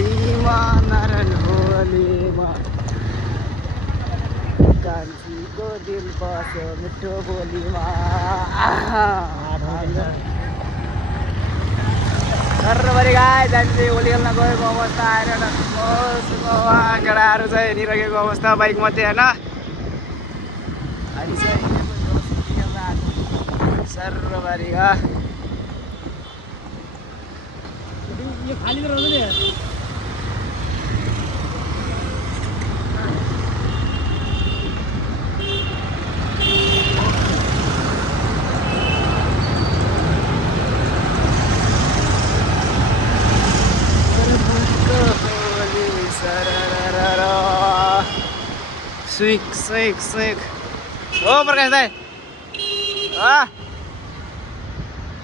होलीमा नारायण होलीमा कान्छीको दिल बस्यो मिठो बोलीमा सर्वरी गाई जान्छे होली खेल्न गएको अवस्था आएर केटाहरू चाहिँ हिँडिरहेको अवस्था बाइक मात्रै होइन अनि चाहिँ सर्वरीका ये खाली तो रहने दे स्विक हो प्रकाश दाई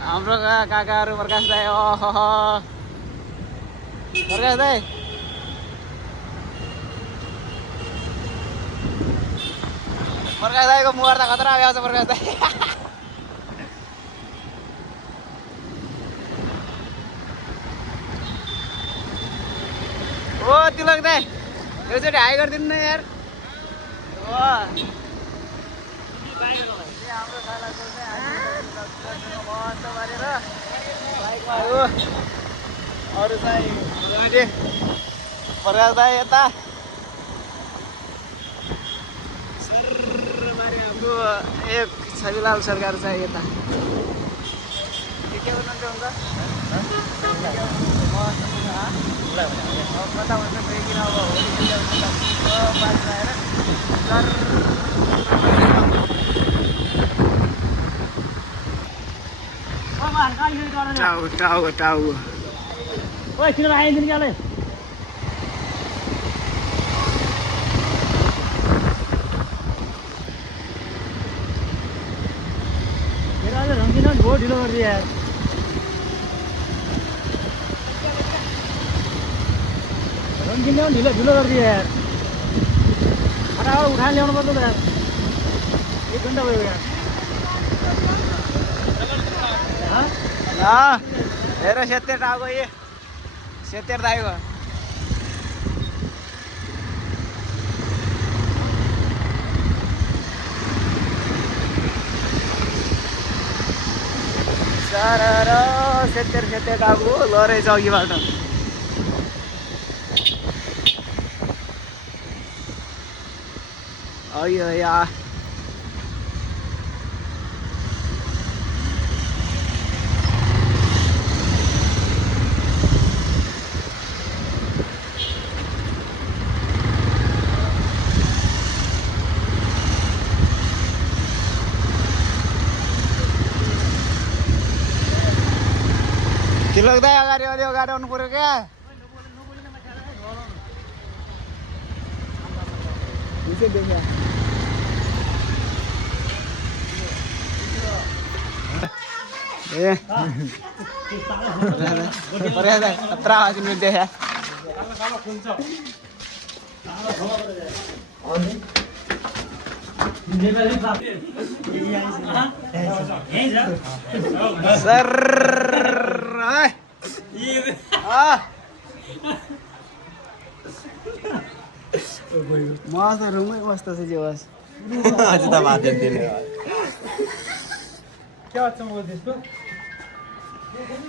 हाम्रो काकाहरू प्रकाश दाई प्रकाश दाई प्रकाश दाईको मुहार त खतरा आएको छ प्रकाश दाई ओ तिलक दाई एकचोटि हाई गरिदिनु न यार हाम्रो खालाको गरेर बाइकमा आयो अरू चाहिँ प्रकाश दाई यता सरबारी हाम्रो एक छविलाल सरकार चाहिँ यता के भन्नुहुन्छ कता भन्छ ब्रेकिङ अब होली बाइक आएर टाउ ओए किन आइदिन नि याले मेरा आज रंगीन बहुत ढीलो कर दिया यार रंगीन ने ढीलो कर दिया यार फटाफट उठा ल्याउनु पर्छ त यार 1 घण्टा भयो यार हेर 70 टाउको ये 70 दाइको सर 70 टाउको लरे अघिबाट अयो या तिलक दाई अगाडि आउनु पर्यो क्या ए खतरा आवाज मिल्दै है सर मस्त रुमै मस्त छ जेवास आज त बाध्य दिने क्या अच्छा मोल त्यसको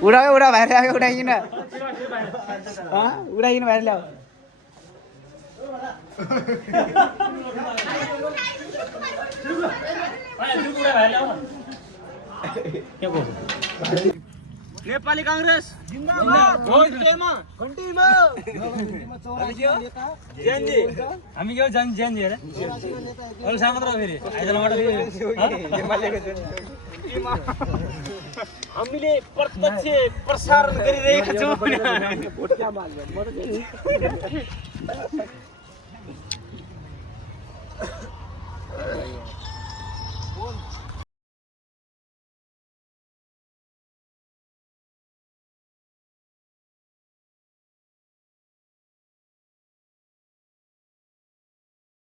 उडा बाहिर आयो उडाइकिन उडाइकिन बाहिर ल्याऊ नेपाली कांग्रेस हामी के जान जान अरे अरु सांग मात्र फेरि हामीले प्रत्यक्ष प्रसारण गरिरहेका छौं